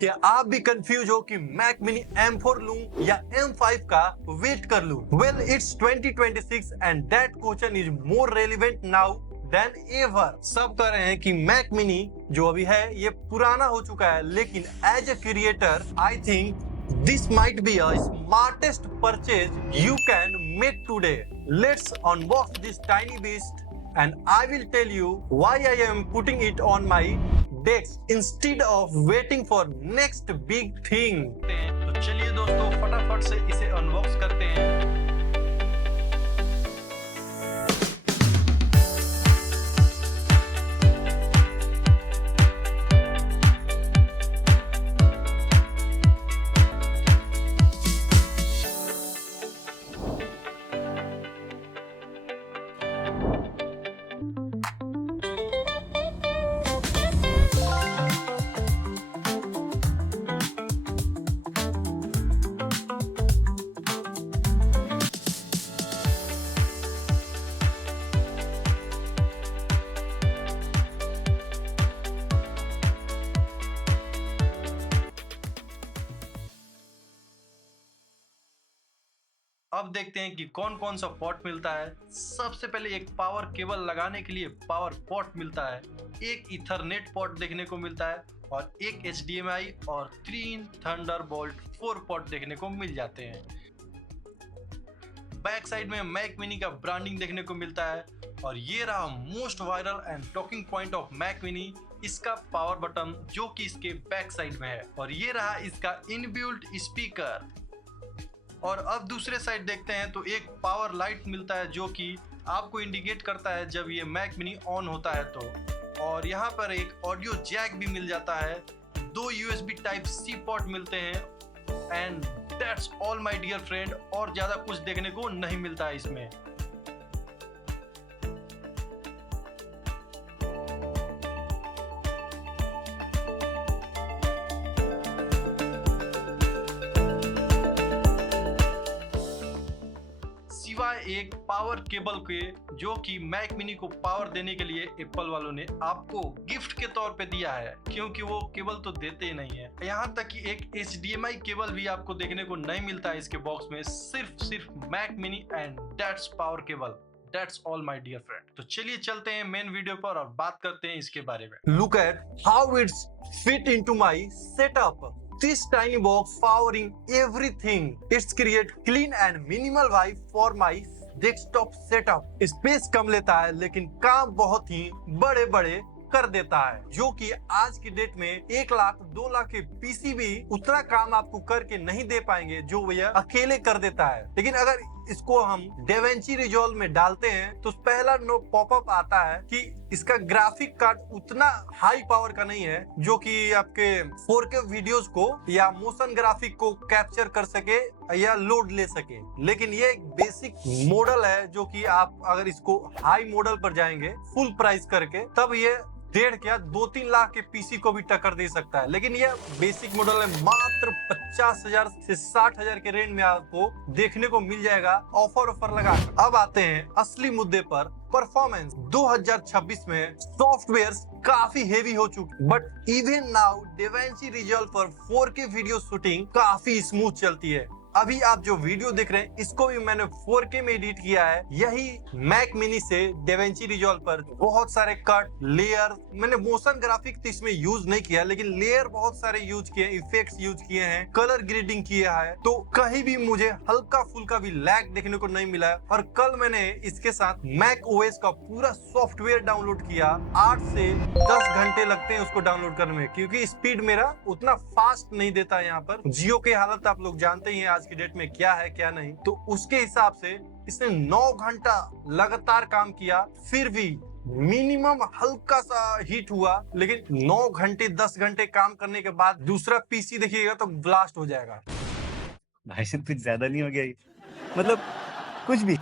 क्या आप भी कंफ्यूज हो कि मैक मिनी M4 लूं या M5 का वेट कर लूं? Well, it's 2026 and that question is more relevant now than ever. सब कह रहे हैं कि मैक मिनी जो अभी है ये पुराना हो चुका है, लेकिन as a creator I think this might be a smartest purchase you can make today. Let's unbox this tiny beast and I will tell you why I am putting it on my desk instead of waiting for next big thing. तो चलिए दोस्तों फटाफट से इसे unbox करते हैं। अब देखते हैं कि कौन कौन सा पोर्ट मिलता है। सबसे पहले एक पावर केबल लगाने के लिए पावर पोर्ट मिलता है, एक इथरनेट पोर्ट देखने को मिलता है और एक HDMI और 3 थंडरबोल्ट 4 पोर्ट देखने को मिल जाते हैं। बैक साइड में मैक मिनी का ब्रांडिंग देखने को मिलता है और ये रहा most viral and talking point of Mac mini, इसका पावर बटन जो कि इसके बैक साइड में है और ये रहा इसका इनबिल्ट स्पीकर। और अब दूसरे साइड देखते हैं तो एक पावर लाइट मिलता है जो कि आपको इंडिकेट करता है जब ये मैक मिनी ऑन होता है तो। और यहाँ पर एक ऑडियो जैक भी मिल जाता है, 2 USB टाइप C पोर्ट मिलते हैं and that's all my dear friend. और ज्यादा कुछ देखने को नहीं मिलता है इसमें। सिवाय एक पावर केबल के जो कि मैक मिनी को पावर देने के लिए एप्पल वालों ने आपको गिफ्ट के तौर पे दिया है, क्योंकि वो केबल तो देते ही नहीं है। यहाँ तक कि एक HDMI केबल भी आपको देखने को नहीं मिलता है इसके बॉक्स में, सिर्फ Mac mini and that's power cable. That's all my dear friend. तो चलिए चलते हैं मेन वीडियो पर और बात करते हैं इसके बारे में। Look at how it's fit into my setup. This tiny box powering everything. It's create clean and minimal vibe for my desktop setup. Space कम लेता है लेकिन काम बहुत ही बड़े बड़े कर देता है, जो कि आज की डेट में 1 लाख 2 लाख के पीसी भी उतना काम आपको करके नहीं दे पाएंगे जो यह अकेले कर देता है। लेकिन अगर इसको हम डेवेंची रिजॉल्व में डालते हैं तो पहला नो पॉपअप आता है कि इसका ग्राफिक कार्ड उतना हाई पावर का नहीं है जो कि आपके 4K वीडियोस को या मोशन ग्राफिक को कैप्चर कर सके या लोड ले सके। लेकिन ये एक बेसिक मॉडल है जो कि आप अगर इसको हाई मॉडल पर जाएंगे फुल प्राइस करके तब ये 1.5 क्या 2-3 लाख के पीसी को भी टक्कर दे सकता है। लेकिन यह बेसिक मॉडल है, मात्र 50,000 से 60,000 के रेंज में आपको देखने को मिल जाएगा ऑफर लगा। अब आते हैं असली मुद्दे पर, परफॉर्मेंस। 2026 में सॉफ्टवेयर काफी हेवी हो चुके, बट इवन नाउ डेवेंची रिजॉल्व पर 4K वीडियो शूटिंग काफी स्मूथ चलती है। अभी आप जो वीडियो देख रहे हैं इसको भी मैंने 4K में एडिट किया है, यही मैक मिनी से डेवेंची रिजॉल्व पर। बहुत सारे कट लेयर, मैंने मोशन ग्राफिक तो इसमें यूज नहीं किया लेकिन लेयर बहुत सारे यूज किए, इफेक्ट्स यूज किए हैं, कलर ग्रेडिंग किया है, तो कहीं भी मुझे हल्का फुल्का भी लैग देखने को नहीं मिला है। और कल मैंने इसके साथ मैक OS का पूरा सॉफ्टवेयर डाउनलोड किया, 8 से 10 घंटे लगते हैं उसको डाउनलोड करने में, क्योंकि स्पीड मेरा उतना फास्ट नहीं देता है। यहाँ पर जियो की हालत आप लोग जानते ही हैं आज की डेट में क्या है क्या नहीं, तो उसके हिसाब से इसने 9 घंटा लगातार काम किया, फिर भी मिनिमम हल्का सा हीट हुआ। लेकिन 9 घंटे 10 घंटे काम करने के बाद दूसरा पीसी देखिएगा तो ब्लास्ट हो जाएगा। भाई साहब कुछ ज्यादा नहीं हो गया ये? मतलब कुछ भी।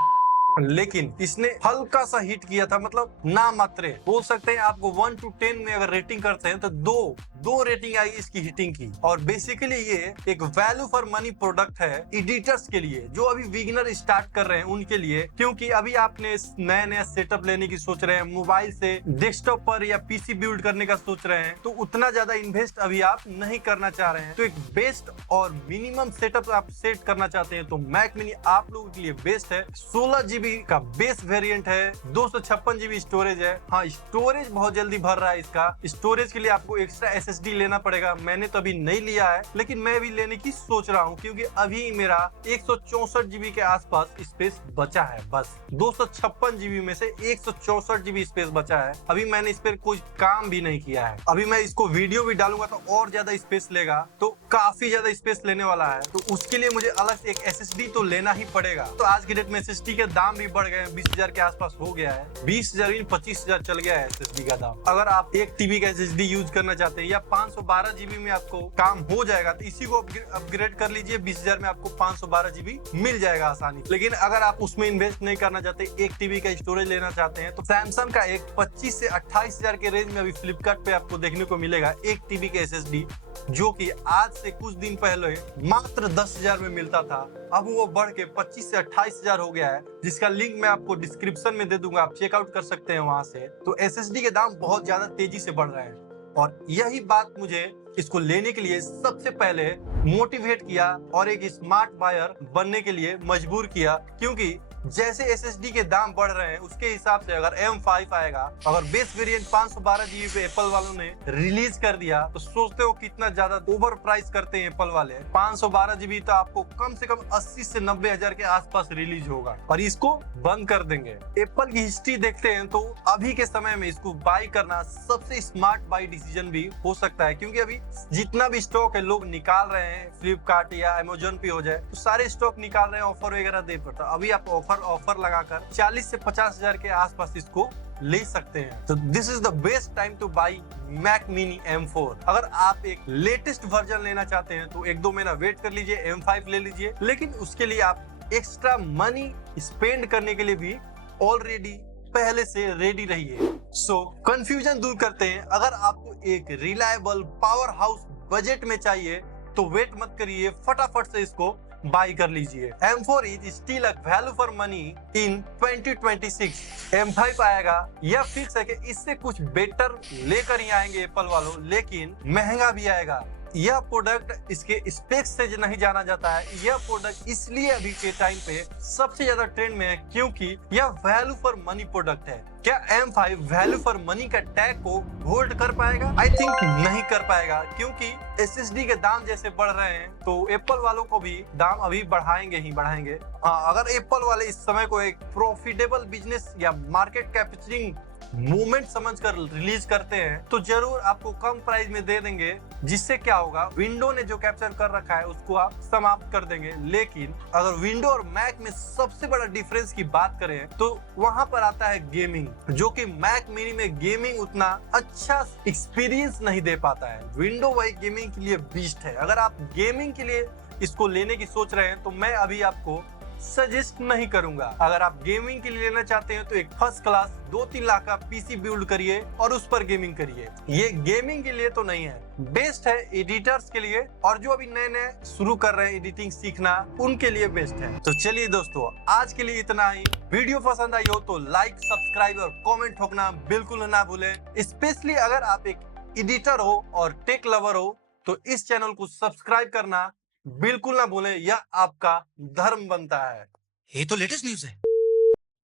लेकिन इसने हल्का सा हिट किया था, मतलब ना मात्रे बोल सकते हैं। आपको 1 to 10 में अगर रेटिंग करते हैं तो दो रेटिंग आई इसकी हिटिंग की। और बेसिकली ये एक वैल्यू फॉर मनी प्रोडक्ट है एडिटर्स के लिए, जो अभी बिगिनर स्टार्ट कर रहे हैं उनके लिए। क्योंकि अभी आपने नया सेटअप लेने की सोच रहे हैं, मोबाइल से डेस्कटॉप पर या पीसी बिल्ड करने का सोच रहे हैं, तो उतना ज्यादा इन्वेस्ट अभी आप नहीं करना चाह रहे हैं, तो एक बेस्ट और मिनिमम सेटअप आप सेट करना चाहते हैं तो मैक मिनी आप लोगों के लिए बेस्ट है। 16 GB का बेस वेरिएंट है, 256 GB स्टोरेज है। हाँ, स्टोरेज बहुत जल्दी भर रहा है इसका। स्टोरेज के लिए आपको एक्स्ट्रा SSD लेना पड़ेगा, मैंने तो अभी नहीं लिया है, लेकिन मैं भी लेने की सोच रहा हूँ, क्योंकि अभी मेरा 164 GB के आसपास स्पेस बचा है। बस 256 GB में से 164 GB स्पेस बचा है। अभी मैंने इस पर कोई काम भी नहीं किया है। अभी मैं इसको वीडियो भी डालूंगा तो और ज्यादा स्पेस लेगा, तो काफी ज्यादा स्पेस लेने वाला है, तो उसके लिए मुझे अलग से एक SSD तो लेना ही पड़ेगा। तो आज की डेट में SSD के दाम भी बढ़ गए, 20,000 के आसपास हो गया है, 20,000 25,000 चल गया है SSD का दाम। अगर आप 1 TB का SSD यूज करना चाहते हैं या 512 GB में आपको काम हो जाएगा, तो इसी को अपग्रेड कर लीजिए। 20,000 में आपको 512 GB मिल जाएगा आसानी। लेकिन अगर आप उसमें इन्वेस्ट नहीं करना चाहते, 1 TB का स्टोरेज लेना चाहते हैं, तो सैमसंग का एक 25 से 28,000 के रेंज में अभी फ्लिपकार्ट पे आपको देखने को मिलेगा 1 TB के SSD, जो कि आज से कुछ दिन पहले मात्र 10,000 में मिलता था। अब वो बढ़ के 25 से 28,000 हो गया है, जिसका लिंक मैं आपको डिस्क्रिप्शन में दे दूंगा, आप चेकआउट कर सकते हैं वहां से। तो SSD के दाम बहुत ज्यादा तेजी से बढ़ रहे हैं, और यही बात मुझे इसको लेने के लिए सबसे पहले मोटिवेट किया और एक स्मार्ट बायर बनने के लिए मजबूर किया। क्योंकि जैसे SSD के दाम बढ़ रहे हैं, उसके हिसाब से अगर M5 आएगा, अगर बेस वेरिएंट 512 GB पे एप्पल वालों ने रिलीज कर दिया, तो सोचते हो कितना ज्यादा ओवर प्राइस करते हैं एप्पल वाले। 512 GB तो आपको कम से कम 80 से 90,000 के आसपास रिलीज होगा, और इसको बंद कर देंगे। एप्पल की हिस्ट्री देखते हैं तो अभी के समय में इसको बाई करना सबसे स्मार्ट बाई डिसीजन भी हो सकता है। क्योंकि अभी जितना भी स्टॉक है लोग निकाल रहे हैं, फ्लिपकार्ट या अमेजोन पे हो जाए, तो सारे स्टॉक निकाल रहे हैं ऑफर वगैरह दे पड़ता। अभी आप ऑफर लगाकर 40 से 50,000 के आसपास इसको ले सकते हैं। तो this is the best time to buy Mac mini M4। अगर आप एक लेटेस्ट वर्जन लेना चाहते हैं तो 1-2 महीना वेट कर लीजिए, M5 ले लीजिए, लेकिन उसके लिए आप एक्स्ट्रा मनी स्पेंड करने के लिए भी ऑलरेडी पहले से रेडी रहिए। सो कंफ्यूजन दूर करते हैं। अगर आपको एक रिलायबल पावर हाउस बजट में चाहिए तो वेट मत करिए, फटाफट से इसको बाई कर लीजिए। M4 is still a value for money in 2026। M5 आएगा, यह फिक्स है कि इससे कुछ बेटर लेकर ही आएंगे एप्पल वालों, लेकिन महंगा भी आएगा। यह प्रोडक्ट इसके स्पेक्स से नहीं जाना जाता है। यह प्रोडक्ट इसलिए अभी के टाइम पे सबसे ज्यादा ट्रेंड में है क्योंकि यह वैल्यू फॉर मनी प्रोडक्ट है। क्या M5 वैल्यू फॉर मनी का टैग को होल्ड कर पाएगा? आई थिंक नहीं कर पाएगा, क्योंकि SSD के दाम जैसे बढ़ रहे हैं तो एप्पल वालों को भी दाम अभी बढ़ाएंगे ही बढ़ाएंगे। हाँ, अगर एप्पल वाले इस समय को एक प्रॉफिटेबल बिजनेस या मार्केट कैप्चरिंग मूवमेंट समझकर रिलीज करते हैं तो जरूर आपको कम प्राइस में दे देंगे, जिससे क्या होगा, विंडो ने जो कैप्चर कर रखा है उसको आप समाप्त कर देंगे। लेकिन अगर विंडो और मैक में सबसे बड़ा डिफरेंस की बात करें तो वहां पर आता है गेमिंग, जो कि मैक मिनी में गेमिंग उतना अच्छा एक्सपीरियंस नहीं दे पाता है। विंडो वही गेमिंग के लिए बीस्ट है। अगर आप गेमिंग के लिए इसको लेने की सोच रहे हैं तो मैं अभी आपको सजेस्ट नहीं करूंगा। अगर आप गेमिंग के लिए लेना चाहते हैं तो एक फर्स्ट क्लास 2-3 लाख का पीसी बिल्ड करिए और उस पर गेमिंग करिए। ये गेमिंग के लिए तो नहीं है, बेस्ट है एडिटर्स के लिए, और जो अभी नए नए शुरू कर रहे हैं एडिटिंग सीखना, उनके लिए बेस्ट है। तो चलिए दोस्तों, आज के लिए इतना ही। वीडियो पसंद आई हो तो लाइक, सब्सक्राइब और कॉमेंट ठोकना बिल्कुल ना भूलें। स्पेशली अगर आप एक एडिटर हो और टेक लवर हो तो इस चैनल को सब्सक्राइब करना बिल्कुल ना भूलें, यह आपका धर्म बनता है। ये तो लेटेस्ट न्यूज़ है।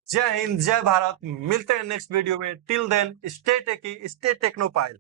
जय हिंद, जय भारत। मिलते हैं नेक्स्ट वीडियो में। टिल देन स्टे टेकी, स्टे टेक्नोपाइल।